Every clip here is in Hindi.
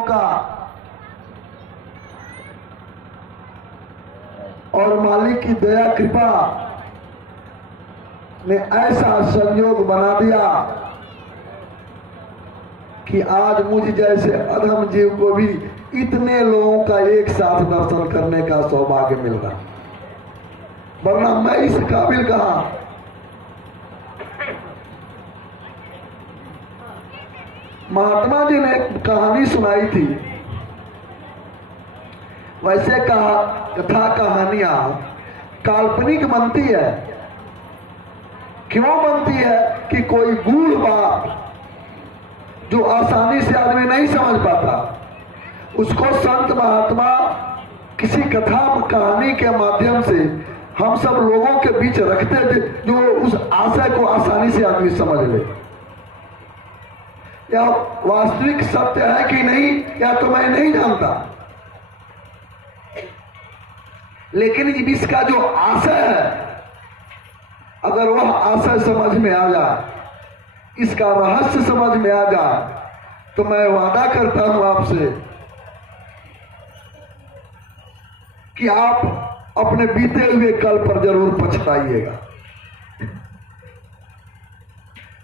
का और मालिक की दया कृपा ने ऐसा संयोग बना दिया कि आज मुझ जैसे अधम जीव को भी इतने लोगों का एक साथ दर्शन करने का सौभाग्य मिल रहा, वरना मैं इस काबिल कहा। महात्मा जी ने एक कहानी सुनाई थी। वैसे कथा कहानियां काल्पनिक बनती है। क्यों बनती है कि कोई गूढ़ बात जो आसानी से आदमी नहीं समझ पाता, उसको संत महात्मा किसी कथा कहानी के माध्यम से हम सब लोगों के बीच रखते थे, जो उस आशय को आसानी से आदमी समझ ले। या वास्तविक सत्य है कि नहीं, या तो मैं नहीं जानता, लेकिन इसका जो आशय है, अगर वह आशय समझ में आ जाए, इसका रहस्य समझ में आ जाए, तो मैं वादा करता हूं आपसे कि आप अपने बीते हुए कल पर जरूर पछताइएगा।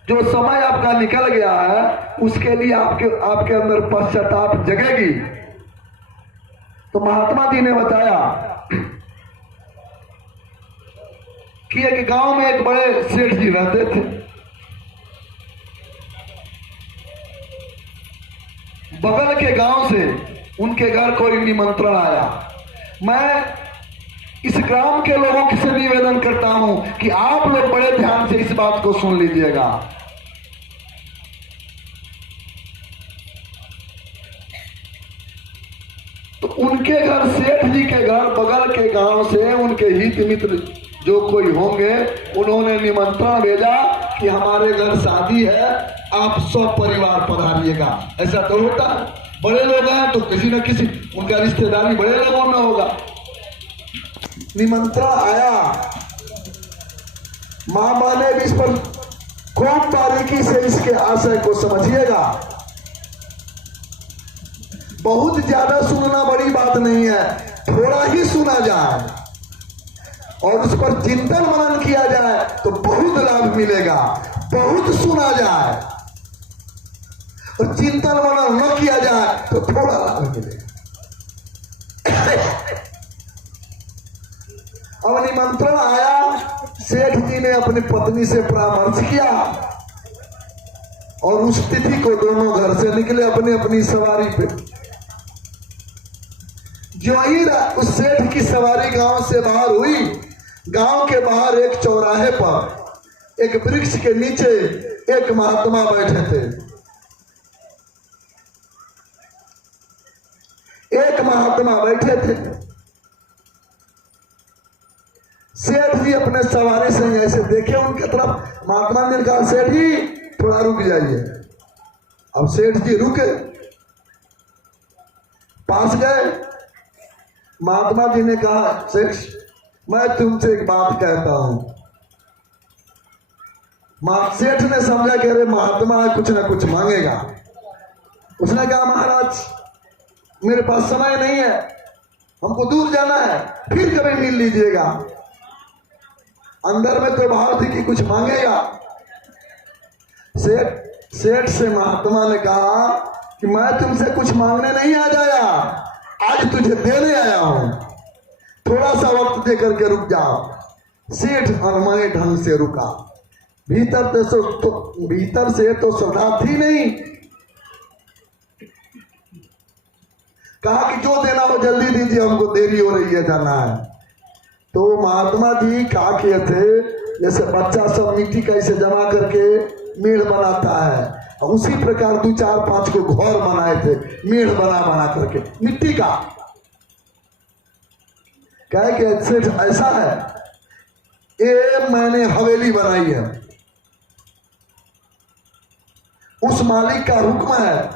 जो समय आपका निकल गया है, उसके लिए आपके अंदर पश्चाताप जगेगी। तो महात्मा जी ने बताया कि एक गांव में एक बड़े सेठ जी रहते थे। बगल के गांव से उनके घर कोई निमंत्रण आया। मैं इस ग्राम के लोगों से निवेदन करता हूं कि आप लोग बड़े ध्यान से इस बात को सुन लीजिएगा। तो उनके घर, सेठ जी के घर बगल के गांव से उनके हित मित्र जो कोई होंगे, उन्होंने निमंत्रण भेजा कि हमारे घर शादी है, आप सब परिवार पधारिएगा। ऐसा तो होता है, बड़े लोग हैं तो किसी न किसी उनका रिश्तेदारी बड़े लोगों में होगा। निमंत्रण आया। मामा ने भी इस पर खूब बारीकी से इसके आशय को समझिएगा। बहुत ज्यादा सुनना बड़ी बात नहीं है, थोड़ा ही सुना जाए और उस पर चिंतन मनन किया जाए तो बहुत लाभ मिलेगा। बहुत सुना जाए और चिंतन मनन न किया जाए तो थोड़ा लाभ मिलेगा। अब निमंत्रण आया। सेठ जी ने अपनी पत्नी से परामर्श किया और उस तिथि को दोनों घर से निकले अपनी अपनी सवारी पे। जो ही उस सेठ की सवारी गांव से बाहर हुई, गांव के बाहर एक चौराहे पर एक वृक्ष के नीचे एक महात्मा बैठे थे। एक महात्मा बैठे थे। सेठ जी अपने सवारी से ऐसे देखे उनके तरफ। महात्मा ने कहा, सेठ जी थोड़ा रुक जाइए। अब सेठ जी रुके, पास गए। महात्मा जी ने कहा, सेठ मैं तुमसे एक बात कहता हूं। सेठ ने समझा कि अरे महात्मा है, कुछ ना कुछ मांगेगा। उसने कहा, महाराज मेरे पास समय नहीं है, हमको दूर जाना है, फिर कभी मिल लीजिएगा। अंदर में तो बाहर थी कि कुछ मांगेगा। सेठ से महात्मा ने कहा कि मैं तुमसे कुछ मांगने नहीं आ जाया, आज तुझे देने आया हूं, थोड़ा सा वक्त दे करके रुक जाओ। सेठ अनमने ढंग से रुका। भीतर से तो श्रद्धा थी नहीं। कहा कि जो देना हो जल्दी दीजिए, हमको देरी हो रही है, जाना है। तो महात्मा जी क्या किए थे, जैसे बच्चा सब मिट्टी कैसे जमा करके मेढ़ बनाता है, उसी प्रकार 2 4 5 को घर बनाए थे, मेढ़ बना करके मिट्टी का। कहे कि ऐसा है, ये मैंने हवेली बनाई है, उस मालिक का हुक्म है,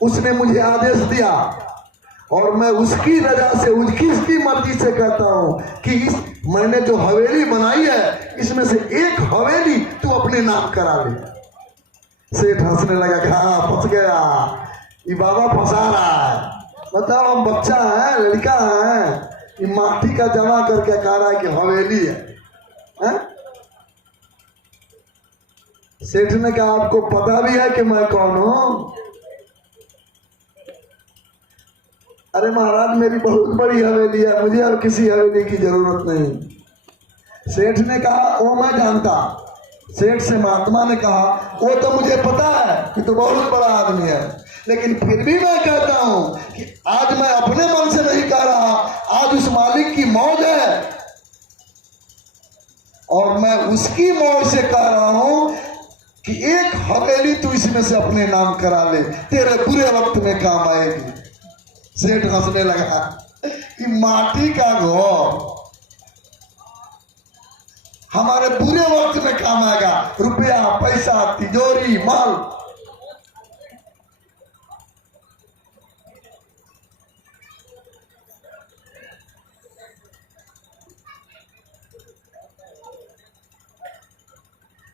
उसने मुझे आदेश दिया और मैं उसकी रजा से, उसकी मर्जी से कहता हूं कि मैंने जो हवेली बनाई है, इसमें से एक हवेली तू अपने नाम करा ले। सेठ हंसने लगा कि हाँ फंस गया, ये बाबा फंसा रहा है। बताओ, हम बच्चा है, लड़का है, ये माटी का जमा करके कह रहा है कि हवेली है? सेठ ने कहा आपको पता भी है कि मैं कौन हूं? अरे महाराज, मेरी बहुत बड़ी हवेली है, मुझे अब किसी हवेली की जरूरत नहीं। सेठ ने कहा वो मैं जानता। सेठ से महात्मा ने कहा वो तो मुझे पता है कि तो बहुत बड़ा आदमी है, लेकिन फिर भी मैं कहता हूं कि आज मैं अपने मन से नहीं कह रहा, आज उस मालिक की मौज है और मैं उसकी मौज से कह रहा हूं कि एक हवेली तू इसमें से अपने नाम करा ले, तेरे बुरे वक्त में काम आएगी। सेठ हंसने लगा कि माटी का घर हमारे बुरे वक्त में काम आएगा, रुपया पैसा तिजोरी माल।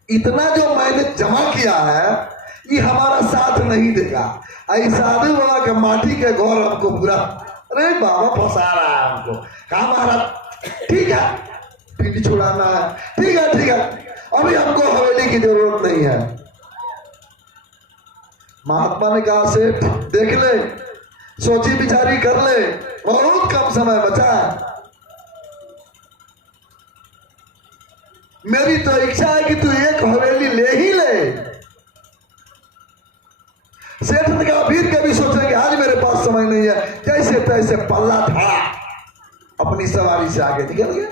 इतना जो मैंने जमा किया है ये हमारा साथ नहीं देगा। आई साधु बाबा के माटी के घर हमको पूरा, अरे बाबा फंसा रहा है हमको। कहा महाराज ठीक है, पीढ़ी छुड़ाना है, ठीक है ठीक है, अभी हमको हवेली की जरूरत नहीं है। महात्मा ने कहा सेठ देख ले, सोची विचारी कर ले, बहुत कम समय बचा है। मेरी तो इच्छा है कि तू एक हवेली ले ही ले। सेठ ने कहा फिर कभी सोचेंगे, आज मेरे पास समय नहीं है। जैसे तैसे पल्ला था, अपनी सवारी से आगे निकल गया।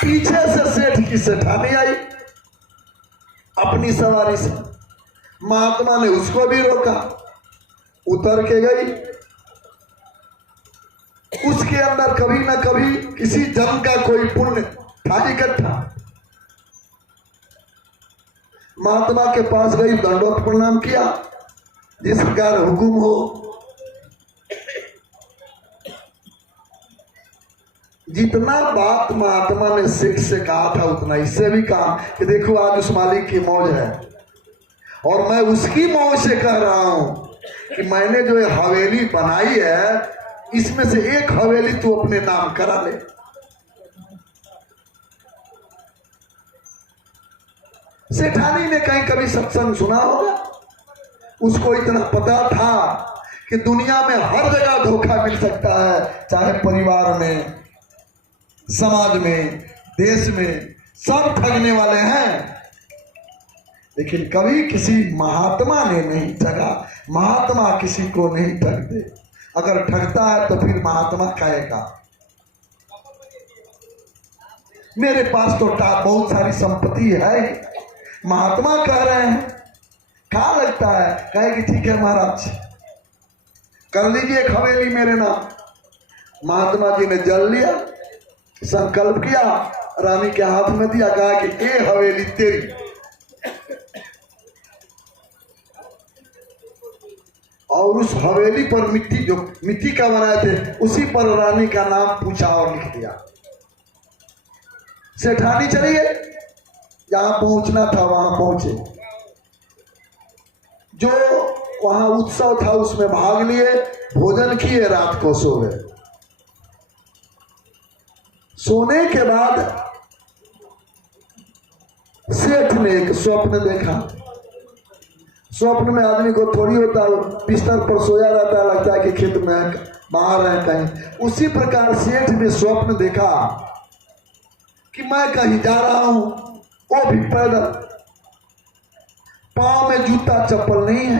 पीछे से सेठ की सेठानी आई अपनी सवारी से। महात्मा ने उसको भी रोका, उतर के गई। उसके अंदर कभी ना कभी किसी जन्म का कोई पुण्य था इकट्ठा। महात्मा के पास गई, दंडवत प्रणाम किया, जिस प्रकार हुकुम हो। जितना बात महात्मा ने सेठ से कहा था उतना इससे भी कहा कि देखो आज उस मालिक की मौज है और मैं उसकी मौज से कह रहा हूं कि मैंने जो ये हवेली बनाई है इसमें से एक हवेली तू अपने नाम करा ले। सेठानी ने कहीं कभी सत्संग सुना होगा, उसको इतना पता था कि दुनिया में हर जगह धोखा मिल सकता है, चाहे परिवार में, समाज में, देश में, सब ठगने वाले हैं, लेकिन कभी किसी महात्मा ने नहीं ठगा। महात्मा किसी को नहीं ठगते, अगर ठगता है तो फिर महात्मा कहेगा मेरे पास तो बहुत सारी संपत्ति है, महात्मा कह रहे हैं, क्या लगता है, कहे कि ठीक है महाराज कर लीजिए एक हवेली मेरे नाम। महात्मा जी ने जल लिया, संकल्प किया, रानी के हाथ में दिया, कहा कि ये हवेली तेरी। और उस हवेली पर मिट्टी, जो मिट्टी का बनाए थे, उसी पर रानी का नाम पूछा और लिख दिया। सेठानी चली गई, जहां पहुंचना था वहां पहुंचे। जो वहां उत्सव था उसमें भाग लिए, भोजन किए, रात को सो गए। सोने के बाद सेठ ने एक स्वप्न देखा। स्वप्न में आदमी को थोड़ी होता है, बिस्तर पर सोया रहता है, लगता है कि खेत में बाहर है कहीं। उसी प्रकार सेठ ने स्वप्न देखा कि मैं कहीं जा रहा हूं, वो भी पैदल, पांव में जूता चप्पल नहीं है,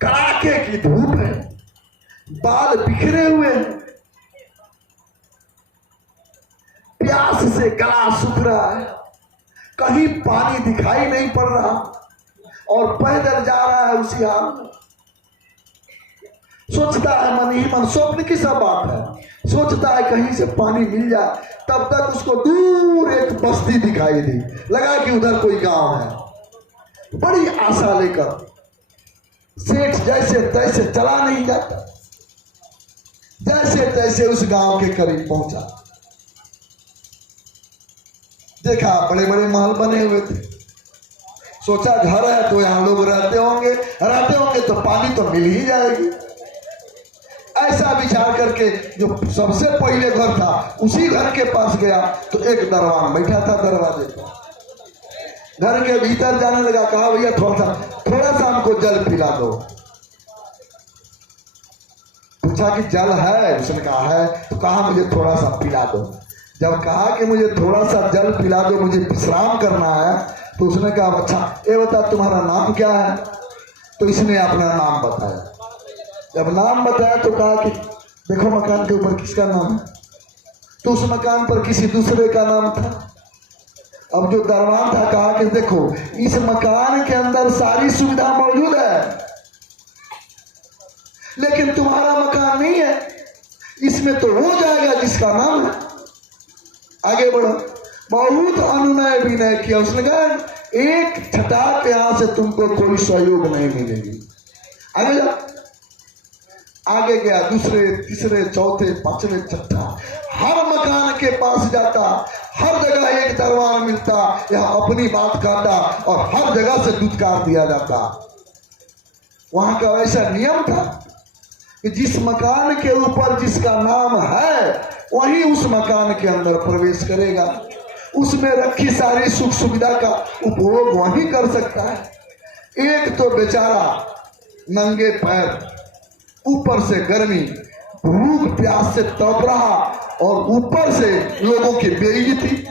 कड़ाके की धूप है, बाल बिखरे हुए हैं, प्यास से गला सूख रहा है, कहीं पानी दिखाई नहीं पड़ रहा और पैदल जा रहा है उसी हाल में। सोचता है मन ही मन, स्वप्न की सब बात है, सोचता है कहीं से पानी मिल जाए। तब तक उसको दूर एक बस्ती दिखाई दी, लगा कि उधर कोई गांव है। बड़ी आशा लेकर सेठ जैसे तैसे चला नहीं जाता, जैसे तैसे उस गांव के करीब पहुंचा। देखा बड़े बड़े महल बने हुए थे, सोचा घर है तो यहाँ लोग रहते होंगे तो पानी तो मिल ही जाएगी। ऐसा विचार करके जो सबसे पहले घर था उसी घर के पास गया तो एक दरवान बैठा था दरवाजे पर। घर के भीतर जाने लगा, कहा भैया थोड़ा सा हमको जल पिला दो। पूछा कि जल है? उसने कहा है। तो कहा मुझे थोड़ा सा पिला दो। जब कहा कि मुझे थोड़ा सा जल पिला दो, मुझे विश्राम करना है, तो उसने कहा अच्छा ये बता तुम्हारा नाम क्या है? तो इसने अपना नाम बताया। जब नाम बताया तो कहा कि देखो मकान के ऊपर किसका नाम है? तो उस मकान पर किसी दूसरे का नाम था। अब जो दरबान था कहा कि देखो इस मकान के अंदर सारी सुविधा मौजूद है, लेकिन तुम्हारा मकान नहीं है, इसमें तो हो जाएगा जिसका नाम है। आगे बढ़ो। बहुत अनुनय विनय किया। उसने कहा एक छटाक यहां से तुमको कोई सहयोग नहीं मिलेगी। आगे जा। आगे गया, दूसरे तीसरे चौथे पांचवें छठा, हर मकान के पास जाता, हर जगह एक दरबार मिलता, यहाँ अपनी बात कहता और हर जगह से दुत्कार दिया जाता। वहां का ऐसा नियम था कि जिस मकान के ऊपर जिसका नाम है वही उस मकान के अंदर प्रवेश करेगा, उसमें रखी सारी सुख सुविधा का उपभोग वही कर सकता है। एक तो बेचारा नंगे पैर, ऊपर से गर्मी, भूख प्यास से तड़प रहा और ऊपर से लोगों की बेइज्जती।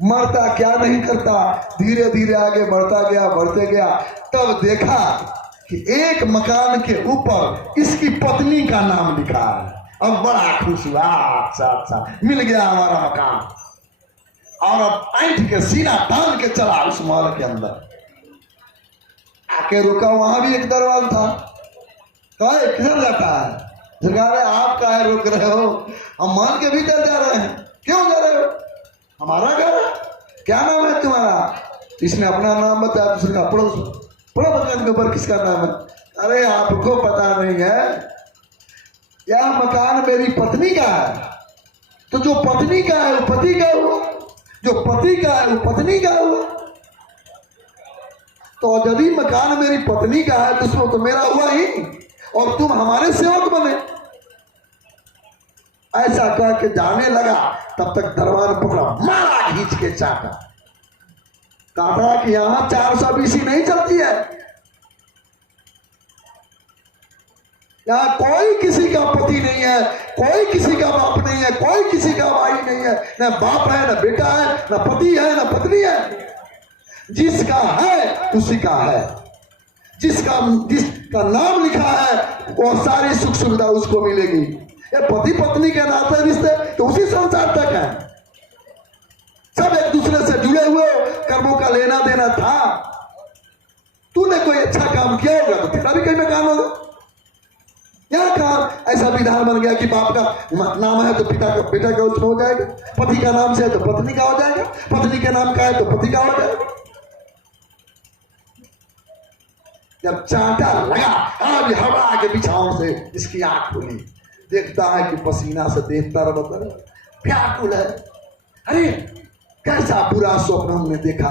मरता क्या नहीं करता, धीरे धीरे आगे बढ़ते गया। तब देखा कि एक मकान के ऊपर इसकी पत्नी का नाम लिखा है। अब बड़ा खुश हुआ, अच्छा मिल गया हमारा मकान। और अब ऐंठ के सीना तान के चला उस महल के अंदर। आके रुका, वहां भी एक दरबान था। कहे किधर जाता है? जगह आप काहे रुक रहे हो? हम महल के भीतर जा रहे हैं। क्यों जा रहे हो? हमारा घर। क्या नाम है तुम्हारा? इसने अपना नाम बताया। दूसरे का पड़ो मकान के ऊपर किसका नाम है? अरे आपको पता नहीं है, यह मकान मेरी पत्नी का है। तो जो पत्नी का है वो पति का हुआ, जो पति का है वो पत्नी का हुआ। तो यदि मकान मेरी पत्नी का है तो उसमें तो मेरा हुआ ही, और तुम हमारे सेवक बने। ऐसा कह के जाने लगा, तब तक दरबार पकड़ा, मारा खींच के चाटा। कहा कि यहां 420 नहीं चलती है, यहाँ कोई किसी का पति नहीं है, कोई किसी का बाप नहीं है, कोई किसी का भाई नहीं है, न बाप है, न बेटा है, न पति है, न पत्नी है। जिसका है उसी का है, जिसका नाम लिखा है वो सारी सुख सुविधा उसको मिलेगी। ये पति पत्नी के नाते रिश्ते तो उसी संसार तक है, सब एक दूसरे से जुड़े हुए, कर्मों का लेना देना था। तूने कोई अच्छा काम किया होगा तो तेरा भी कहीं में काम होगा। यहाँ का ऐसा विधान बन गया कि बाप का नाम है तो पिता का, बेटा का उसमें हो जाएगा, पति का नाम से है तो पत्नी का हो जाएगा, पत्नी के नाम का है तो पति का हो जाएगा। जब चांटा लगा, आज हवा के बिछाओं से इसकी आंख खुली, देखता है कि पसीना से देह तरबतर व्याकुल है। अरे कैसा बुरा स्वप्न हमने देखा।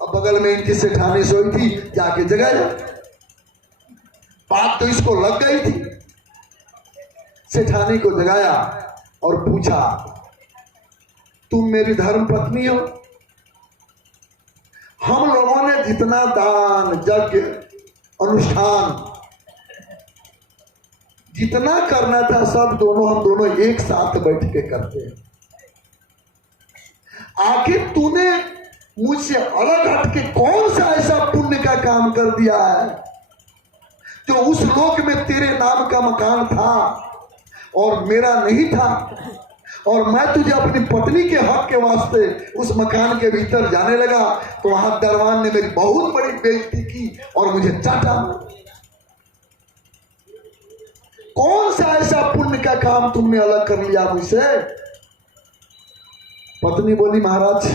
अब बगल में इनकी सेठानी सोई थी, जाके जगाया। बात तो इसको लग गई थी। सेठानी को जगाया और पूछा, तुम मेरी धर्म पत्नी हो? हम लोगों ने जितना दान यज्ञ अनुष्ठान जितना करना था सब हम दोनों एक साथ बैठ के करते हैं। आखिर तूने मुझसे अलग हट के कौन सा ऐसा पुण्य का काम कर दिया है जो उस लोक में तेरे नाम का मकान था और मेरा नहीं था, और मैं तुझे अपनी पत्नी के हक के वास्ते उस मकान के भीतर जाने लगा तो वहां दरबान ने मेरी बहुत बड़ी बेइज्जती की और मुझे चाटा। कौन सा ऐसा पुण्य का काम तुमने अलग कर लिया मुझसे? पत्नी बोली, महाराज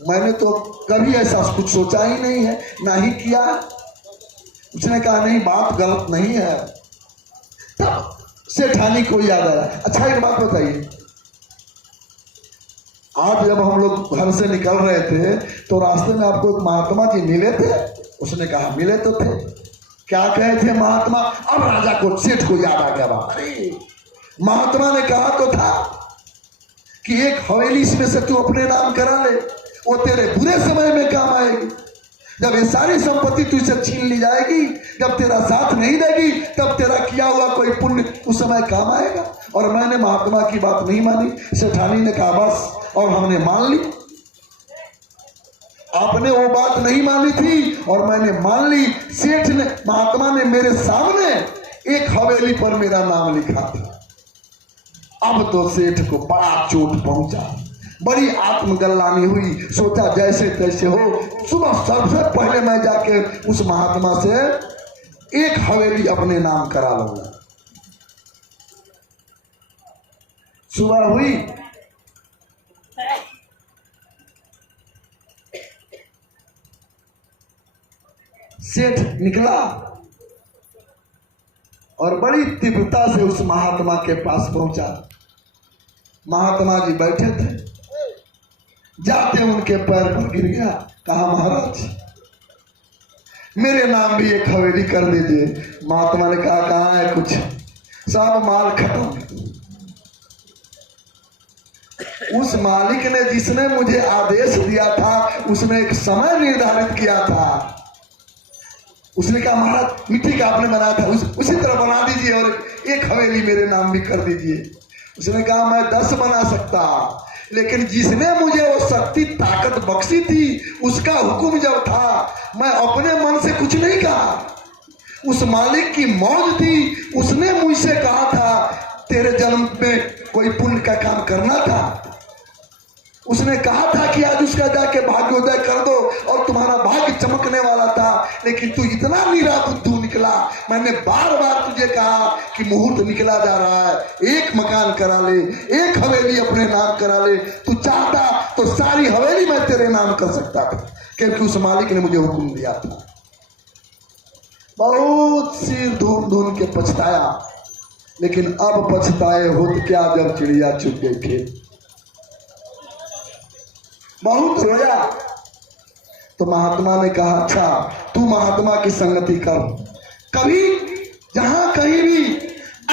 मैंने तो कभी ऐसा कुछ सोचा ही नहीं है, ना ही किया। उसने कहा नहीं, बात गलत नहीं है। तब सेठानी को याद आया, अच्छा एक बात बताइए, आज जब हम लोग घर से निकल रहे थे तो रास्ते में आपको एक महात्मा जी मिले थे। उसने कहा मिले तो थे, क्या कहे थे महात्मा? अब राजा को, सेठ को याद आ गया बात। अरे महात्मा ने कहा तो था कि एक हवेली इसमें से तू अपने नाम करा ले, वो तेरे बुरे समय में काम आएगी। जब ये सारी संपत्ति तुझसे छीन ली जाएगी, जब तेरा साथ नहीं देगी, तब तेरा किया हुआ कोई पुण्य उस समय काम आएगा। और मैंने महात्मा की बात नहीं मानी। सेठानी ने कहा बस, और हमने मान ली। आपने वो बात नहीं मानी थी और मैंने मान ली। सेठ ने, महात्मा ने मेरे सामने एक हवेली पर मेरा नाम लिखा था। अब तो सेठ को बड़ा चोट पहुंचा, बड़ी आत्मगल्लानी हुई। सोचा जैसे तैसे हो, सुबह सबसे पहले मैं जाके उस महात्मा से एक हवेली अपने नाम करा लूंगा। सुबह हुई, सेठ निकला और बड़ी तीव्रता से उस महात्मा के पास पहुंचा। महात्मा जी बैठे थे, जाते उनके पैर पर गिर गया। कहा महाराज मेरे नाम भी एक हवेली कर दीजिए। महात्मा ने कहा कहाँ है कुछ, सब माल खत्म। उस मालिक ने, जिसने मुझे आदेश दिया था, उसने एक समय निर्धारित किया था। उसने कहा महाराज मिट्टी का आपने बनाया था, उसी तरह बना दीजिए और एक हवेली मेरे नाम भी कर दीजिए। उसने कहा मैं 10 बना सकता, लेकिन जिसने मुझे वो शक्ति ताकत बख्शी थी, उसका हुक्म जब था, मैं अपने मन से कुछ नहीं कहा। उस मालिक की मौज थी, उसने मुझसे कहा था तेरे जन्म में कोई पुण्य का काम करना था। उसने कहा था कि आज उसका जाके भाग्योदय कर दो और तुम्हारा भाग्य चमकने वाला था, लेकिन तू इतना निराबुद्धू निकला। मैंने बार बार तुझे कहा कि मुहूर्त निकला जा रहा है, एक मकान करा ले, एक हवेली अपने नाम करा ले। तू चाहता तो सारी हवेली मैं तेरे नाम कर सकता था, क्योंकि उस मालिक ने मुझे हुक्म दिया था। बहुत सिर धूम धूम के पछताया, लेकिन अब पछताए होत क्या जब चिड़िया चुग गई खेत। बहुत रोया तो महात्मा ने कहा अच्छा तू महात्मा की संगति कर, कभी जहां कहीं भी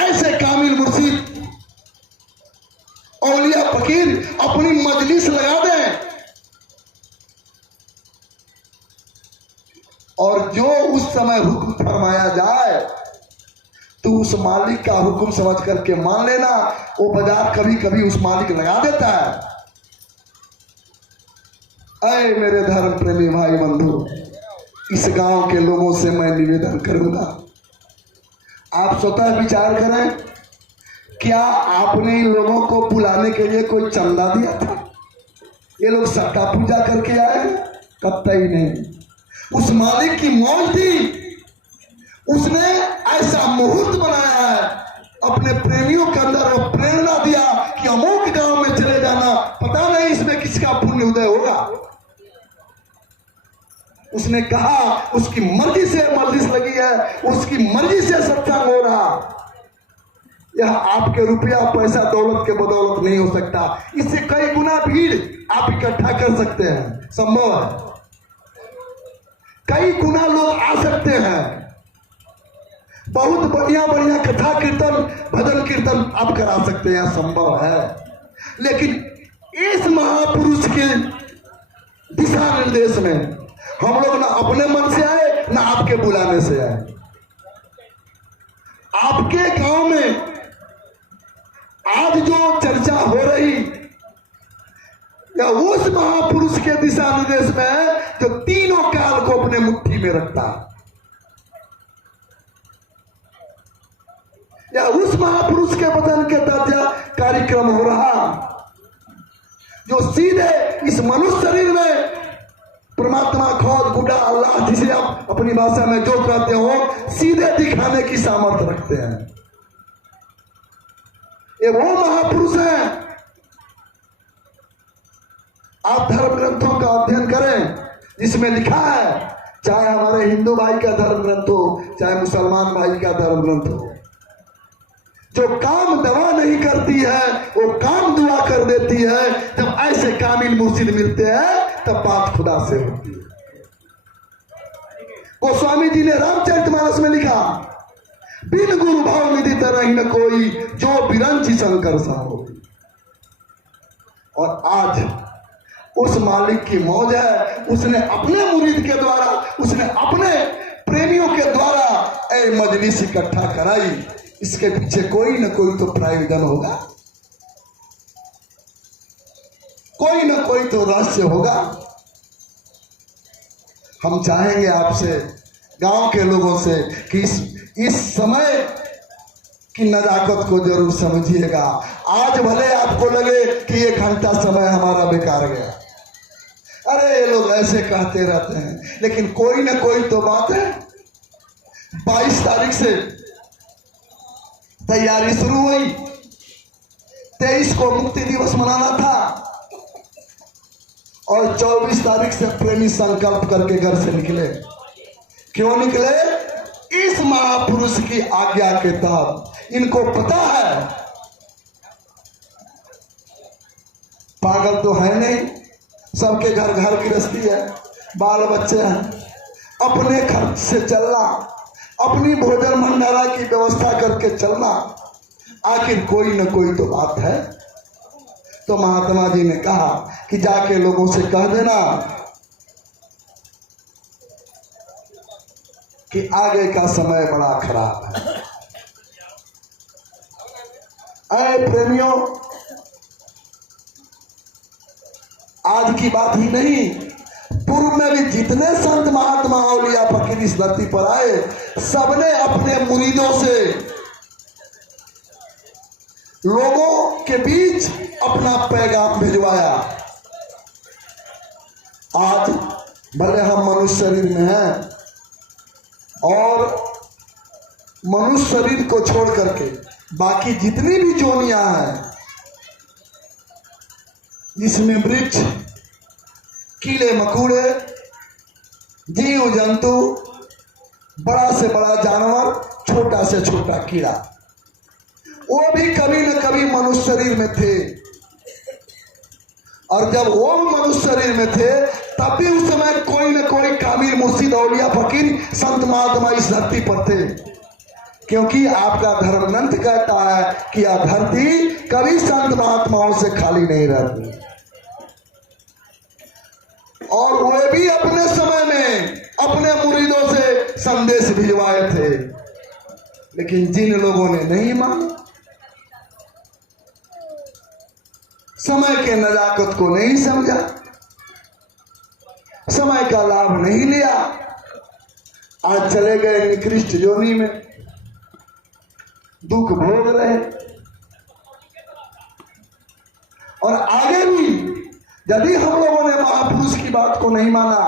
ऐसे कामिल मुर्शिद औलिया फकीर अपनी मजलिस लगा दे और जो उस समय हुक्म फरमाया जाए तो उस मालिक का हुक्म समझ करके मान लेना। वो बाजार कभी कभी उस मालिक लगा देता है। ऐ मेरे धर्म प्रेमी भाई बंधु, इस गांव के लोगों से मैं निवेदन करूंगा, आप स्वतः विचार करें, क्या आपने इन लोगों को बुलाने के लिए कोई चंदा दिया था? ये लोग सट्टा पूजा करके आए? कतई नहीं। उस मालिक की मौज थी, उसने ऐसा मुहूर्त बनाया है, अपने प्रेमियों के अंदर वो प्रेरणा दिया कि अमोक गांव में चले जाना, पता नहीं इसमें किसका पुण्य उदय होगा। उसने कहा उसकी मर्जी से मजलिस लगी है, उसकी मर्जी से सत्संग हो रहा। यह आपके रुपया पैसा दौलत के बदौलत नहीं हो सकता, इससे कई गुना भीड़ आप इकट्ठा कर सकते हैं, संभव है। कई गुना लोग आ सकते हैं, बहुत बढ़िया बढ़िया कथा कीर्तन भजन कीर्तन आप करा सकते हैं, संभव है। लेकिन इस महापुरुष के दिशा निर्देश में हम लोग ना अपने मन से आए ना आपके बुलाने से आए। आपके गांव में आज जो चर्चा हो रही या उस महापुरुष के दिशा निर्देश में है जो तीनों काल को अपने मुट्ठी में रखता है, या उस महापुरुष के वचन के दर्जा कार्यक्रम हो रहा जो सीधे इस मनुष्य शरीर में परमात्मा खोद बुढ़ा अल्लाह जिसे आप अपनी भाषा में जो कहते हो सीधे दिखाने की सामर्थ्य रखते हैं। ये वो महापुरुष हैं। आप धर्म ग्रंथों का अध्ययन करें जिसमें लिखा है, चाहे हमारे हिंदू भाई का धर्म ग्रंथ हो चाहे मुसलमान भाई का धर्म ग्रंथ हो, जो काम दवा नहीं करती है वो काम दुआ कर देती है। जब ऐसे कामिल मुर्शिद मिलते हैं तब बात खुदा से होती है। गोस्वामी जी ने रामचरितमानस में लिखा, बिन गुरु भाव निधि तरह न कोई, जो बिरंची शंकर सा हो। और आज उस मालिक की मौज है, उसने अपने मुरीद के द्वारा, उसने अपने प्रेमियों के द्वारा ए मजलिस इकट्ठा कराई। इसके पीछे कोई न कोई तो प्रयोजन होगा, कोई न कोई तो रहस्य होगा। हम चाहेंगे आपसे, गांव के लोगों से, कि इस समय की नजाकत को जरूर समझिएगा। आज भले आपको लगे कि 1 घंटा समय हमारा बेकार गया, अरे ये लोग ऐसे कहते रहते हैं, लेकिन कोई ना कोई तो बात है। 22 तारीख से तैयारी शुरू हुई, 23 को मुक्ति दिवस मनाना था और 24 तारीख से प्रेमी संकल्प करके घर से निकले। क्यों निकले? इस महापुरुष की आज्ञा के तहत। इनको पता है, पागल तो है नहीं, सबके घर घर गृहस्थी है, बाल बच्चे हैं, अपने खर्च से चलना, अपनी भोजन भंडारा की व्यवस्था करके चलना, आखिर कोई न कोई तो बात है। तो महात्मा जी ने कहा कि जाके लोगों से कह देना कि आगे का समय बड़ा खराब है। अरे प्रेमियों, आज की बात ही नहीं, पूर्व में भी जितने संत महात्मा औलिया फकीर इस धरती पर आए, सबने अपने मुरीदों से लोगों के बीच अपना पैगाम भिजवाया। आज भले हम मनुष्य शरीर में हैं और मनुष्य शरीर को छोड़ करके बाकी जितनी भी जोनियां हैं, जिसमें वृक्ष, कीड़े मकोड़े, जीव जंतु, बड़ा से बड़ा जानवर, छोटा से छोटा कीड़ा, वो भी कभी न कभी मनुष्य शरीर में थे। और जब वो मनुष्य शरीर में थे तब भी उस समय कोई न कोई कामिल मुर्शिद औलिया फकीर संत महात्मा इस धरती पर थे। क्योंकि आपका धर्म ग्रंथ कहता है कि यह धरती कभी संत महात्माओं से खाली नहीं रहती। और वे भी अपने समय में अपने मुरीदों से संदेश भिजवाए थे, लेकिन जिन लोगों ने नहीं माना, समय के नजाकत को नहीं समझा, समय का लाभ नहीं लिया, आज चले गए निकृष्ट योनि में, दुख भोग रहे। और आगे भी यदि हम लोगों ने महापुरुष की बात को नहीं माना,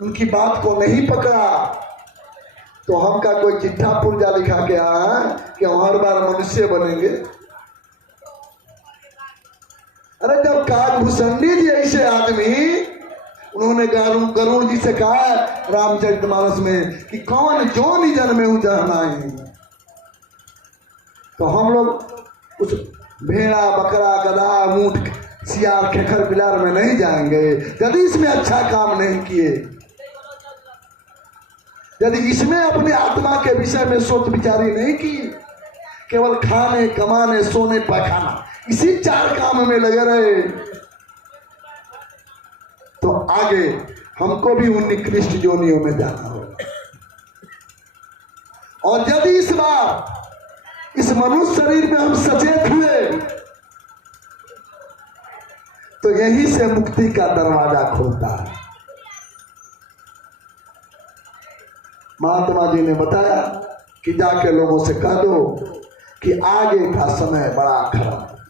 उनकी बात को नहीं पकड़ा, तो हम का कोई चिट्ठा पुर्जा लिखा के आया कि हम हर बार मनुष्य बनेंगे। अरे जब कालभूषणी जी ऐसे आदमी, उन्होंने गरुड़ जी से कहा रामचरितमानस में कि कौन जो निजन में उजहना है, तो हम लोग उस भेड़ा बकरा गधा ऊंट सियार खेखर बिलार में नहीं जाएंगे यदि इसमें अच्छा काम नहीं किए, यदि इसमें अपने आत्मा के विषय में सोच विचारी नहीं की, केवल खाने कमाने सोने पैखाना इसी 4 काम में लगे रहे, तो आगे हमको भी उन निकृष्ट योनियों में जाना होगा। और यदि इस बार इस मनुष्य शरीर में हम सचेत हुए तो यहीं से मुक्ति का दरवाजा खुलता है। महात्मा जी ने बताया कि जाके लोगों से कह दो कि आगे का समय बड़ा खराब है,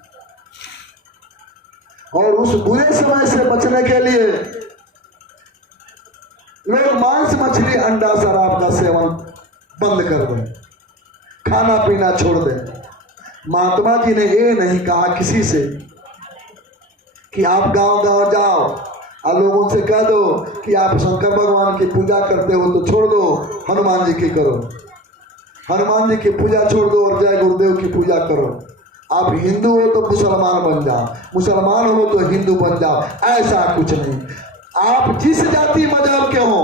और उस बुरे समय से बचने के लिए लोग मांस मछली अंडा शराब का सेवन बंद कर दें, खाना पीना छोड़ दें। महात्मा जी ने ये नहीं कहा किसी से कि आप गांव गांव जाओ और लोगों से कह दो कि आप शंकर भगवान की पूजा करते हो तो छोड़ दो, हनुमान जी की करो। हनुमान जी की पूजा छोड़ दो और जय गुरुदेव की पूजा करो। आप हिंदू हो तो मुसलमान बन जाओ, मुसलमान हो तो हिंदू बन जाओ, ऐसा कुछ नहीं। आप जिस जाति मजहब के हो,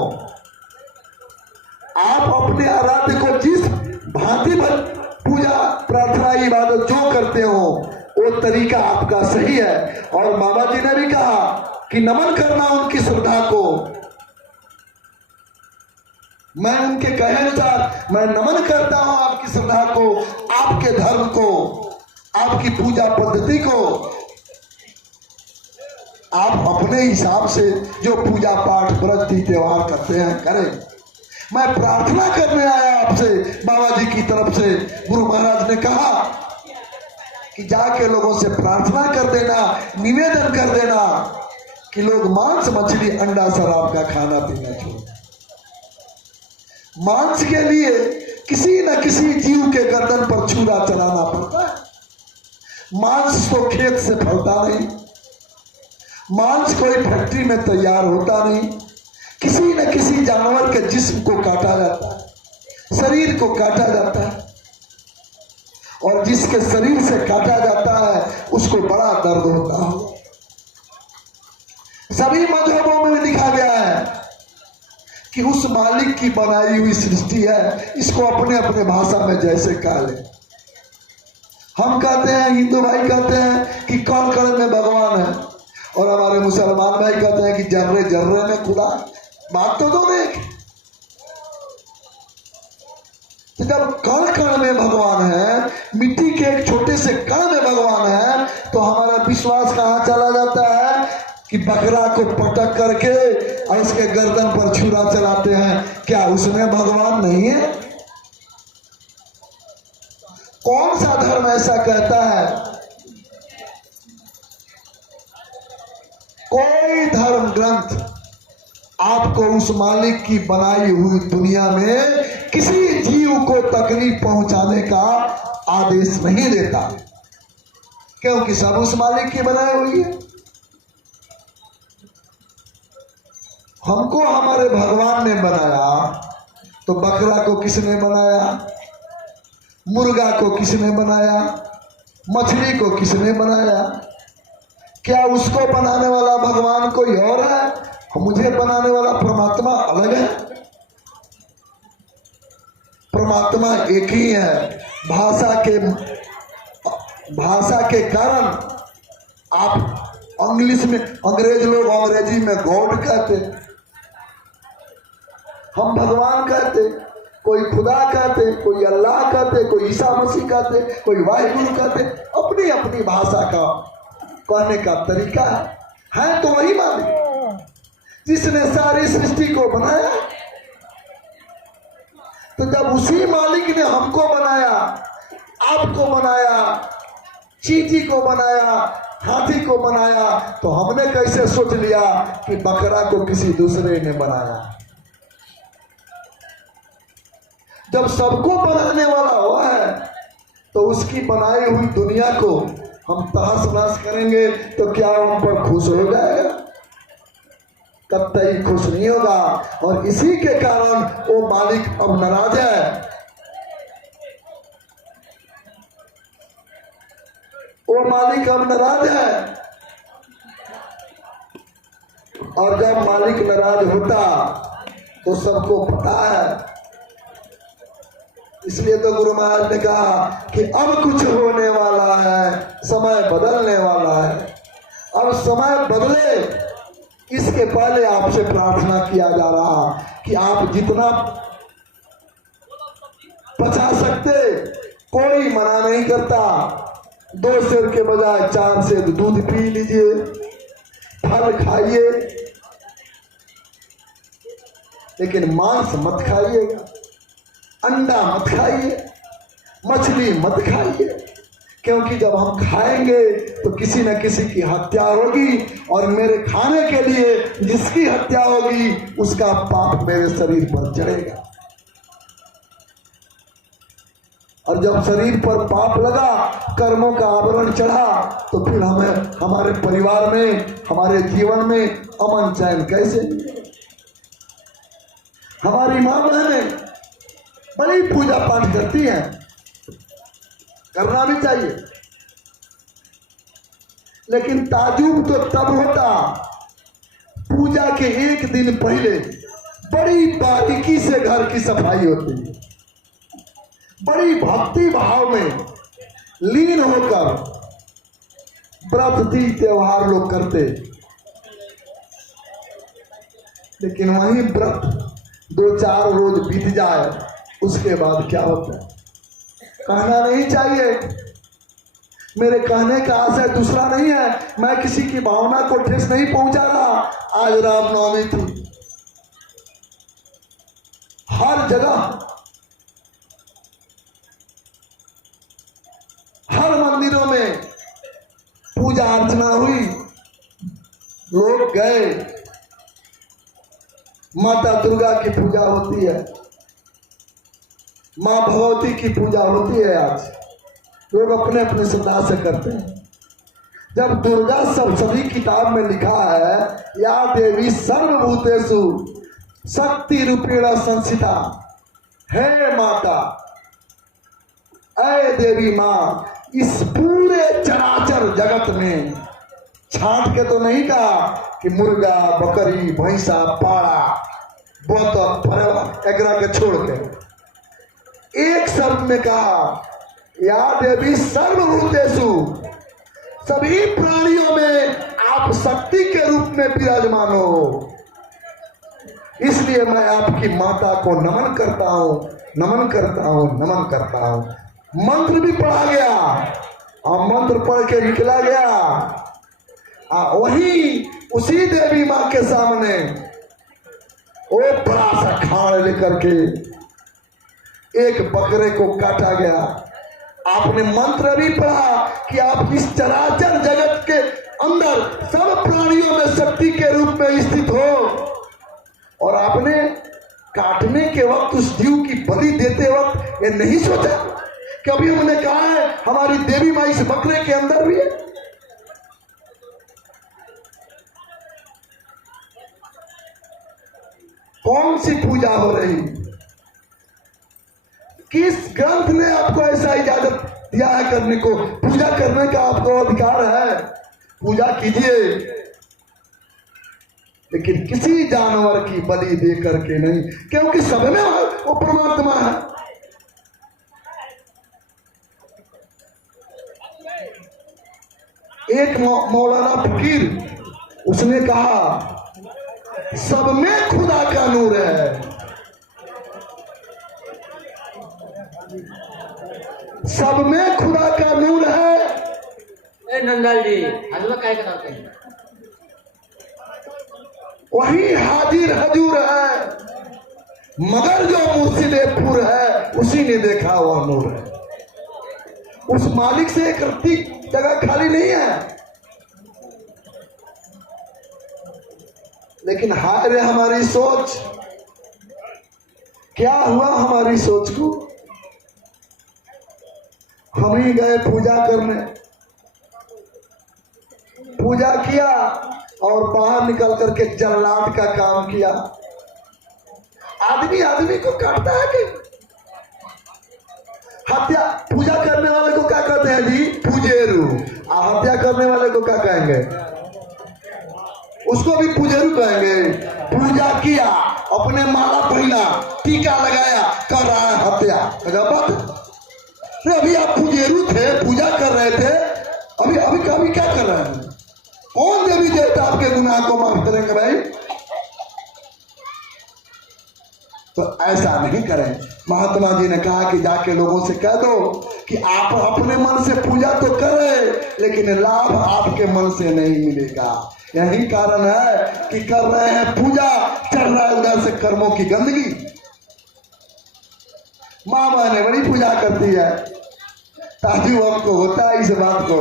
आप अपने आराध्य को जिस भांति पूजा प्रार्थना इबादत जो करते हो वो तरीका आपका सही है। और बाबा जी ने भी कहा कि नमन करना उनकी श्रद्धा को। मैं उनके कहे अनुसार मैं नमन करता हूं आपकी श्रद्धा को, आपके धर्म को, आपकी पूजा पद्धति को। आप अपने हिसाब से जो पूजा पाठ व्रत त्योहार करते हैं करें। मैं प्रार्थना करने आया आपसे बाबा जी की तरफ से। गुरु महाराज ने कहा कि जाके लोगों से प्रार्थना कर देना, निवेदन कर देना कि लोग मांस मछली अंडा शराब का खाना पीना छोड़। मांस के लिए किसी न किसी जीव के गर्दन पर छुरा चलाना पड़ता है। मांस तो खेत से फलता नहीं, मांस कोई फैक्ट्री में तैयार होता नहीं, किसी न किसी जानवर के जिस्म को काटा जाता है, शरीर को काटा जाता है। और जिसके शरीर से काटा जाता है उसको बड़ा दर्द होता है। सभी मजहबों में भी लिखा गया है कि उस मालिक की बनाई हुई सृष्टि है, इसको अपने अपने भाषा में जैसे कह ले। हम कहते हैं, हिंदू भाई कहते हैं कि कण कण में भगवान है, और हमारे मुसलमान भाई कहते हैं कि जर्रे जर्रे में खुदा। बात तो दोनों एक। तो जब कण कण में भगवान है, मिट्टी के एक छोटे से कण में भगवान है, तो हमारा विश्वास कहां चला जाता है कि बकरा को पटक करके और उसके गर्दन पर छुरा चलाते हैं। क्या उसमें भगवान नहीं है? कौन सा धर्म ऐसा कहता है? कोई धर्म ग्रंथ आपको उस मालिक की बनाई हुई दुनिया में किसी जीव को तकलीफ पहुंचाने का आदेश नहीं देता, क्योंकि सब उस मालिक की बनाई हुई है। हमको हमारे भगवान ने बनाया, तो बकरा को किसने बनाया, मुर्गा को किसने बनाया, मछली को किसने बनाया? क्या उसको बनाने वाला भगवान कोई और है? मुझे बनाने वाला परमात्मा अलग है? परमात्मा एक ही है। भाषा के कारण आप इंग्लिश में, अंग्रेज लोग अंग्रेजी में गॉड कहते, हम भगवान कहते, कोई खुदा कहते, कोई अल्लाह कहते, कोई ईसा मसीह कहते, कोई वाहिगुरु कहते। अपनी अपनी भाषा का कहने का तरीका है। तो वही मालिक जिसने सारी सृष्टि को बनाया। तो जब उसी मालिक ने हमको बनाया, आपको बनाया, चींटी को बनाया, हाथी को बनाया, तो हमने कैसे सोच लिया कि बकरा को किसी दूसरे ने बनाया? जब सबको बनाने वाला हुआ है, तो उसकी बनाई हुई दुनिया को हम तहस नहस करेंगे तो क्या हम पर खुश हो जाएगा? कतई खुश नहीं होगा। और इसी के कारण वो मालिक अब नाराज है। वो मालिक अब नाराज है। और जब मालिक नाराज होता तो सबको पता है। इसलिए तो गुरु महाराज ने कहा कि अब कुछ होने वाला है, समय बदलने वाला है। अब समय बदले, इसके पहले आपसे प्रार्थना किया जा रहा कि आप जितना पचा सकते, कोई मना नहीं करता। 2 सेर के बजाय 4 सेर दूध पी लीजिए, फल खाइए, लेकिन मांस मत खाइएगा, अंडा मत खाइए, मछली मत खाइए। क्योंकि जब हम खाएंगे तो किसी न किसी की हत्या होगी, और मेरे खाने के लिए जिसकी हत्या होगी उसका पाप मेरे शरीर पर चढ़ेगा। और जब शरीर पर पाप लगा, कर्मों का आवरण चढ़ा, तो फिर हमें हमारे परिवार में, हमारे जीवन में अमन चैन कैसे? हमारी मां बहनें बड़ी पूजा पाठ करती हैं, करना भी चाहिए, लेकिन ताजुब तो तब होता पूजा के एक दिन पहले बड़ी बारीकी से घर की सफाई होती है, बड़ी भक्ति भाव में लीन होकर व्रत तीज त्योहार लोग करते। लेकिन वही व्रत 2-4 रोज बीत जाए उसके बाद क्या होता है, कहना नहीं चाहिए। मेरे कहने का आशय दूसरा नहीं है, मैं किसी की भावना को ठेस नहीं पहुंचा रहा। आज रामनवमी थी, हर जगह हर मंदिरों में पूजा अर्चना हुई, लोग गए, माता दुर्गा की पूजा होती है, माँ भगवती की पूजा होती है। आज लोग अपने अपने श्रद्धा से करते हैं। जब दुर्गा सप्तशती किताब में लिखा है या देवी सर्वभूतेषु शक्ति रूपेण संस्थिता, हे माता, ऐ देवी माँ, इस पूरे चराचर जगत में छांट के तो नहीं कहा कि मुर्गा बकरी भैंसा पाड़ा बतख एगरा के छोड़ के, एक शब्द में कहा या देवी सर्वभूतेषु, सभी प्राणियों में आप शक्ति के रूप में विराजमान हो। इसलिए मैं आपकी माता को नमन करता हूँ, नमन करता हूँ, नमन करता हूँ। मंत्र भी पढ़ा गया और मंत्र पढ़ के निकला गया। वही उसी देवी माँ के सामने वो बड़ा सा खाड़ लेकर के एक बकरे को काटा गया। आपने मंत्र भी पढ़ा कि आप इस चराचर जगत के अंदर सब प्राणियों में शक्ति के रूप में स्थित हो, और आपने काटने के वक्त उस जीव की बलि देते वक्त ये नहीं सोचा। कभी हमने कहा है हमारी देवी माँ इस बकरे के अंदर भी है? कौन सी पूजा हो रही, किस ग्रंथ ने आपको ऐसा इजाजत दिया है करने को? पूजा करने का आपको अधिकार है, पूजा कीजिए, लेकिन किसी जानवर की बलि दे करके नहीं, क्योंकि सब में वो परमात्मा है। एक मौलाना फकीर उसने कहा सब में खुदा का नूर है, सब में खुदा का नूर है। ए नंदलाल जी, हलवा काय कराते हैं? वही हाजिर हजूर है, मगर जो मुर्शिदे पुर है उसी ने देखा वह नूर है। उस मालिक से एक रत्ती जगह खाली नहीं है। लेकिन हाय रे हमारी सोच, क्या हुआ हमारी सोच को? हम ही गए पूजा करने, पूजा किया और बाहर निकल करके जल्लाद का काम किया। आदमी आदमी को काटता है कि हत्या? पूजा करने वाले को क्या कहते हैं जी? पूजेरू। हत्या करने वाले को क्या कहेंगे? उसको भी पूजेरू कहेंगे। पूजा किया, अपने माला पहना, टीका लगाया, कर रहा है हत्या। अभी आप पूजेरू थे, पूजा कर रहे थे, अभी अभी कभी क्या कर रहे हैं? कौन देवी देवता आपके गुनाह को माफ करेंगे भाई? तो ऐसा नहीं करें। महात्मा जी ने कहा कि जाके लोगों से कह दो कि आप अपने मन से पूजा तो करें, लेकिन लाभ आपके मन से नहीं मिलेगा। यही कारण है कि कर रहे हैं पूजा, चल रहा है उधर से कर्मों की गंदगी। माँ बहने बड़ी पूजा करती है, ताजू हमको होता है इस बात को।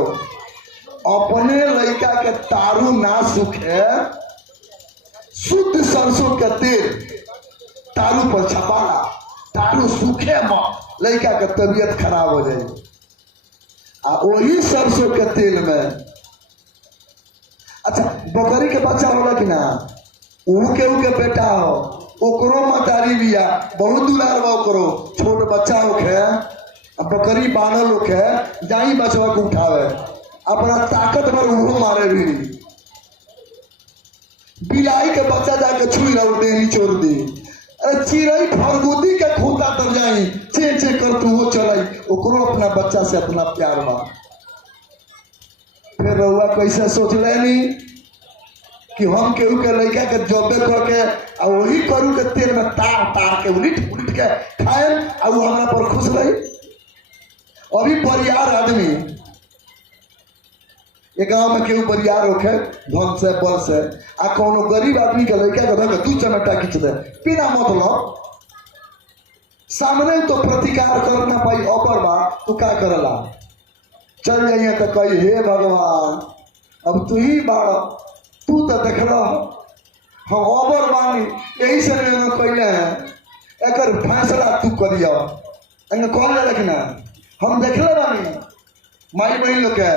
अपने लड़का के तारू ना सूखे, शुद्ध सरसों का तेल तारू पर छपाना, तारू सूखे लड़का का तबीयत खराब हो जाएगी। वही सरसों के तेल में, अच्छा बकरी के बच्चा होगा कि ना, उके बेटा हो, ओकरो मतारी दुलारी बिया, बहुत दुलार बाव करो। छोट बच्चा होखे, बकरी बानल होखे, जाई बचवा को उठावे, अपना ताकत भर उहो मारे भी। बिलाई के बच्चा जाके छुई रहो दे निचोड़ दी। अरे चिड़ई फरगुदी के खूंटा तर जाई, चे चे कर तू वो चलाई, ओकरो अपना बच्चा से अपना प्यार बा। फिर रहुआ कैसे सोच लेनी कि हम केहू के लड़का के जब्बे करके आ वही करू के तेल में तार तार के उलिट उलिट के खाए आ वो हमरा पर खुश रही। अभी परियार आदमी ये गांव में केहू परियार होखे धन से बल से आ कोनो गरीब आदमी के लड़का के धर के 2 चमटा खींच दे बिना मतलब सामने तो प्रतिकार करना पाई अबर बा तू क्या करला चल जाइए तो कही हे भगवान अब तू ही बाड़ तू तो देख हम अबर बानी यही से कहले हैं एक फैसला तू करियो कौन जाए कि ना हम देखले बानी माई बहन लोग के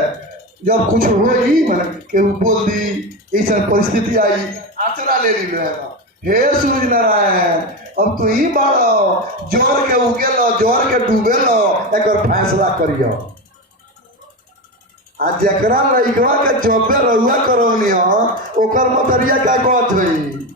जब कुछ होई मैंने केहू बोल दी ऐसा परिस्थिति आई आचरा ले ली हे सूर्य नारायण अब तू ही बाड़ो जोर के उगेलो जोर के डूबेलो एक फैसला करियो आ जकरा लइकवा के जब्बे रहुआ करौनी हो ओकर मतरिया का कहत होई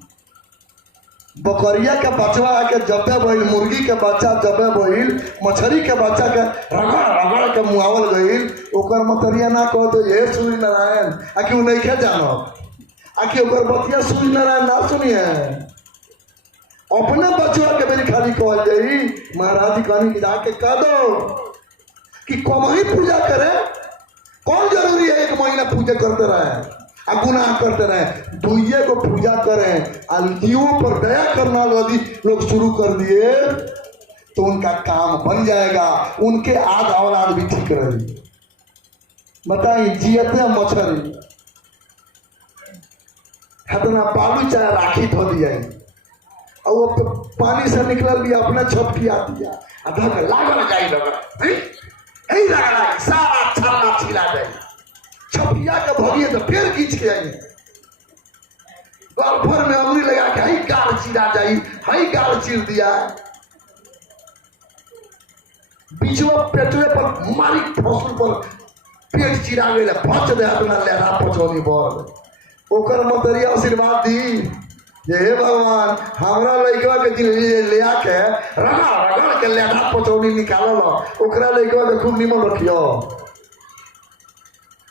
बकरिया के बचवा के जब्बे भइल मुर्गी के बच्चा जब्बे भइल मछली के बच्चा के रगड़ रगड़ के मुआवल गइल ओकर मतरिया ना कहत हे सूर्य नारायण आखिर नहीं खे जानो आखिर ओकर बतिया सूर्य नारायण ना सुनिए अपने बचवा के मेरी खाली कहल जाई महाराज कहनी कि जाके कह दो कि कम ही पूजा करे कौन जरूरी है 1 महीना पूजा करते रहे आ गुनाह करते रहे 2 को पूजा करें आलतियों पर दया करना यदि लोग शुरू कर दिए तो उनका काम बन जाएगा उनके आद औलाद भी ठीक रहेगी। बताइए जियते मछली हतना बालू चाहे राखी धो दिया और वो पानी से निकल लिया अपने छपकी आ दिया लागल जाई लगा सारा छाला छिला जाए छपिया के भगिए तो फिर खींच के आई भर में अंगुली लगा के हई गाल चिरा जाई हई गाल चिर दिया बीचवा पेटवे पर मारी फसल पर पेट चिरा गए भच दे अपना लहरा पचौनी बोल ओकर मतरिया आशीर्वाद दी ये हे भगवान हमरा लइकवा के ले आके रगड़ रगड़ के लहरा पचौनी निकालल ओकरा लइकवा के खूब निमन रखियो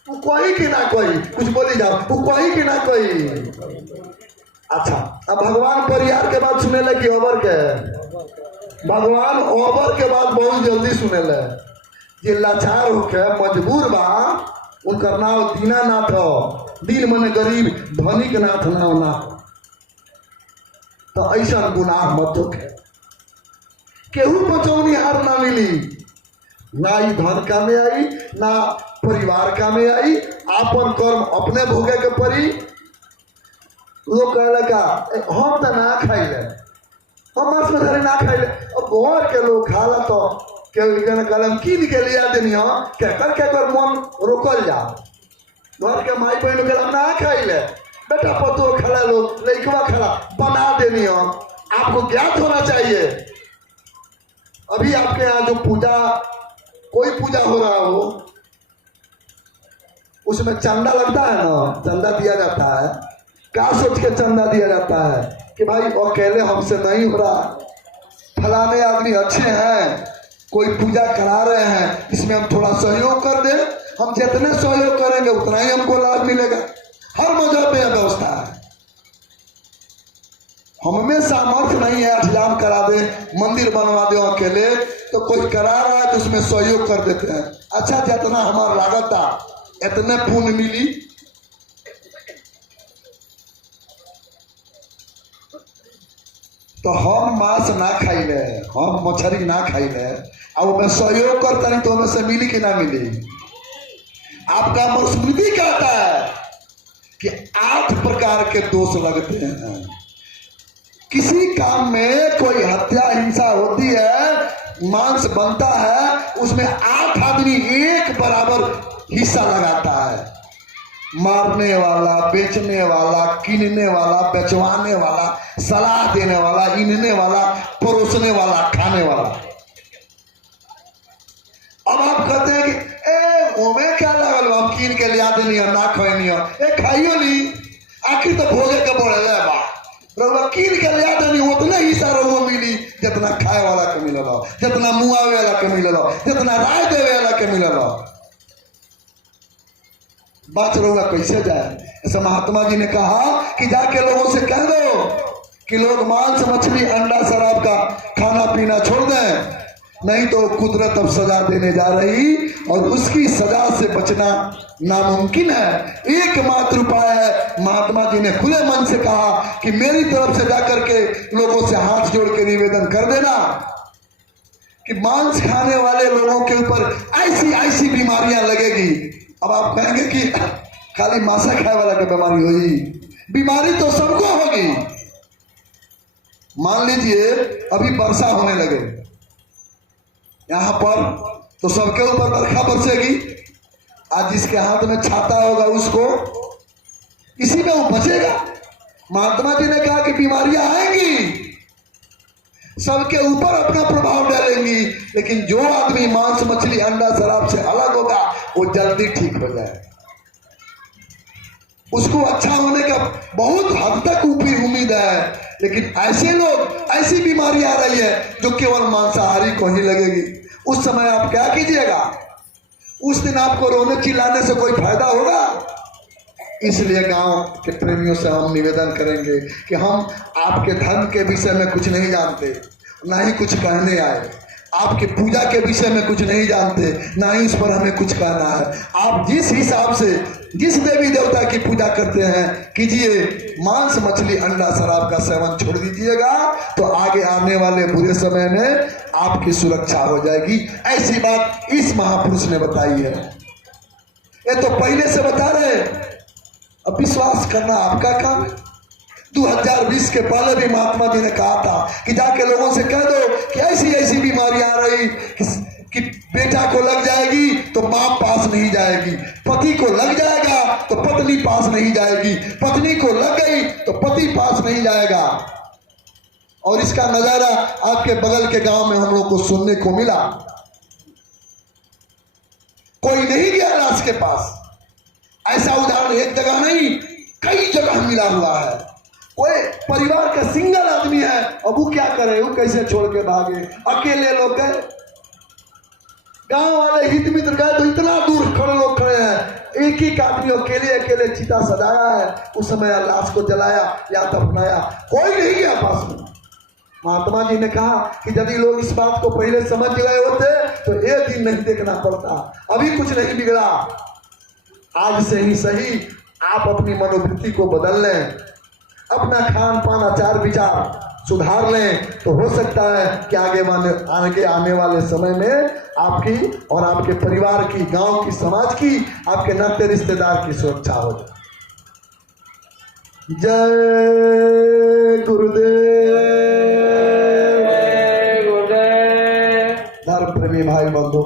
तू कोई कि ना कोई कुछ बोली जाओ तू कोई कि ना कोई। अच्छा अब भगवान परियार के बात सुने ले कि ओबर के भगवान ओबर के बात बहुत जल्दी सुने ले ये लाचार होके मजबूर बा उनकर नाम दीनानाथ हो दीन मने गरीब धनिक नाथ नाम ना तो ऐसा गुनाह मत होके केहू बचौनी हार ना मिली ना ही धन का में आई ना परिवार का में आई आपन कर्म अपने भोगे के पड़ी। लोग कहले का हम तो ना खाइले हम मांस मछली ना खाइले अब घर के लोग खाला तो कलम कीन के लिया देनी हो केकर मन रोकल जा घर के माई बहन के हम ना खाइले बेटा पतो खड़ा लो लइकवा खड़ा बना देनी हो आपको ज्ञात होना चाहिए। अभी आपके यहाँ जो पूजा कोई पूजा हो रहा हो उसमें चंदा लगता है ना चंदा दिया जाता है क्या सोच के चंदा दिया जाता है कि भाई अकेले हमसे नहीं हो रहा फलाने आदमी अच्छे हैं कोई पूजा करा रहे हैं इसमें हम थोड़ा सहयोग कर दें हम जितने सहयोग करेंगे उतना ही हमको लाभ मिलेगा। हर मजहब में यह व्यवस्था है हमें सामर्थ्य नहीं है अठजाम करा दे मंदिर बनवा दो अकेले तो कोई करा रहा है तो उसमें सहयोग कर देते हैं अच्छा जितना हमारा लागत था इतने पुण्य मिली। तो हम मांस ना खाइले हम मछली ना खाइले अब मैं सहयोग करता नहीं तो हमें से मिली कि ना मिली। आपका मनुस्मृति कहता है कि 8 प्रकार के दोष लगते हैं किसी काम में कोई हत्या हिंसा होती है मांस बनता है उसमें 8 आदमी एक बराबर हिस्सा लगाता है मारने वाला, बेचने वाला, कीनने वाला, बेचवाने वाला, सलाह देने वाला, इनने वाला, परोसने वाला, खाने वाला। अब आप कहते हैं कि ए ओमे क्या लगल, हम कीन के लिया देनी है, ना खैनी है, ए खाइयो ली, आखिर तो भोगे के बोले बा रउआ कीन के लिया देनी, उतना ही सारा वो मिली जितना खाए वाला के मिलल, जितना मुआवे वाला के मिलल, जितना राय देवे वाला के मिलल। बात रहुआ कैसे जाए? ऐसा महात्मा जी ने कहा कि जाके लोगों से कह दो कि लोग मांस, मछली, अंडा, शराब का खाना पीना छोड़ दें, नहीं तो कुदरत अब सजा देने जा रही और उसकी सजा से बचना नामुमकिन है। एकमात्र उपाय है, महात्मा जी ने खुले मन से कहा कि मेरी तरफ से जाकर के लोगों से हाथ जोड़ के निवेदन कर देना कि मांस खाने वाले लोगों के ऊपर ऐसी ऐसी बीमारियां लगेगी। अब आप कहेंगे कि खाली मांसा खाने वाला की बीमारी होगी, बीमारी तो सबको होगी। मान लीजिए अभी वर्षा होने लगे यहां पर, तो सबके ऊपर बरखा बरसेगी। आज जिसके हाथ में छाता होगा उसको, इसी में वो बचेगा। महात्मा जी ने कहा कि बीमारियां आएंगी, सबके ऊपर अपना प्रभाव डालेंगी, लेकिन जो आदमी मांस, मछली, अंडा, शराब से अलग होगा वो जल्दी ठीक हो जाए। उसको अच्छा होने का बहुत हद तक उम्मीद है। लेकिन ऐसे लोग, ऐसी बीमारी आ रही है जो केवल मांसाहारी को ही लगेगी। उस समय आप क्या कीजिएगा? उस दिन आपको रोने चिल्लाने से कोई फायदा होगा? इसलिए गांव के प्रेमियों से हम निवेदन करेंगे कि हम आपके धर्म के विषय में कुछ नहीं जानते, ना ही कुछ कहने आए। आपके पूजा के विषय में कुछ नहीं जानते, ना ही उस पर हमें कुछ कहना है। आप जिस हिसाब से जिस देवी देवता की पूजा करते हैं कीजिए, मांस, मछली, अंडा, शराब का सेवन छोड़ दीजिएगा, तो आगे आने वाले बुरे समय में आपकी सुरक्षा हो जाएगी। ऐसी बात इस महापुरुष ने बताई है। ये तो पहले से बता रहे, अब विश्वास करना आपका काम है। 2020 के पहले भी महात्मा जी ने कहा था कि जाके लोगों से कह दो कि ऐसी ऐसी बीमारियां आ रही कि बेटा को लग जाएगी तो मां पास नहीं जाएगी, पति को लग जाएगा तो पत्नी पास नहीं जाएगी, पत्नी को लग गई तो पति पास नहीं जाएगा। और इसका नजारा आपके बगल के गांव में हम लोग को सुनने को मिला। कोई नहीं गया लाश के पास। ऐसा उदाहरण एक जगह नहीं, कई जगह मिला हुआ है। कोई परिवार का सिंगल आदमी है, अब वो क्या करे, वो कैसे छोड़ के भागे? अकेले लोग गए, गांव वाले हित मित्र गए तो इतना दूर खड़े लोग खड़े हैं, एक ही आदमी अकेले अकेले चिता सजाया है, उस समय लाश को जलाया या दफनाया, कोई नहीं गया पास में। महात्मा जी ने कहा कि यदि लोग इस बात को पहले समझ गए होते तो एक दिन नहीं देखना पड़ता। अभी कुछ नहीं बिगड़ा, आज से ही सही आप अपनी मनोवृत्ति को बदल लें, अपना खान पान, आचार विचार सुधार लें, तो हो सकता है कि आगे आने वाले समय में आपकी और आपके परिवार की, गांव की, समाज की, आपके नाते रिश्तेदार की सुरक्षा हो जाए। जय गुरुदेव। धर्म प्रेमी भाई बंधु,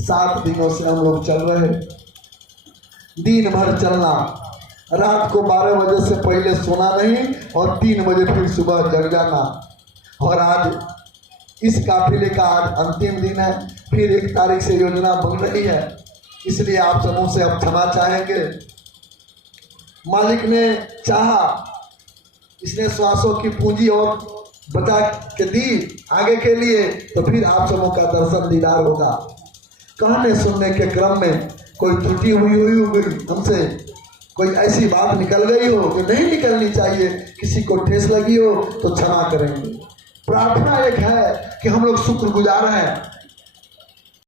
7 दिनों से हम लोग चल रहे हैं। दिन भर चलना, रात को 12 बजे से पहले सोना नहीं और 3 बजे फिर सुबह जग जाना। और आज इस काफिले का आज अंतिम दिन है, फिर 1 तारीख से योजना बन रही है, इसलिए आप सबों से अब क्षमा चाहेंगे। मालिक ने चाहा, इसने श्वासों की पूंजी और बचा के दी आगे के लिए, तो फिर आप सबों का दर्शन दीदार होगा। कहने सुनने के क्रम में कोई त्रुटि हुई होगी हमसे, कोई ऐसी बात निकल गई हो जो नहीं निकलनी चाहिए, किसी को ठेस लगी हो तो क्षमा करेंगे। प्रार्थना एक है कि हम लोग शुक्रगुजार हैं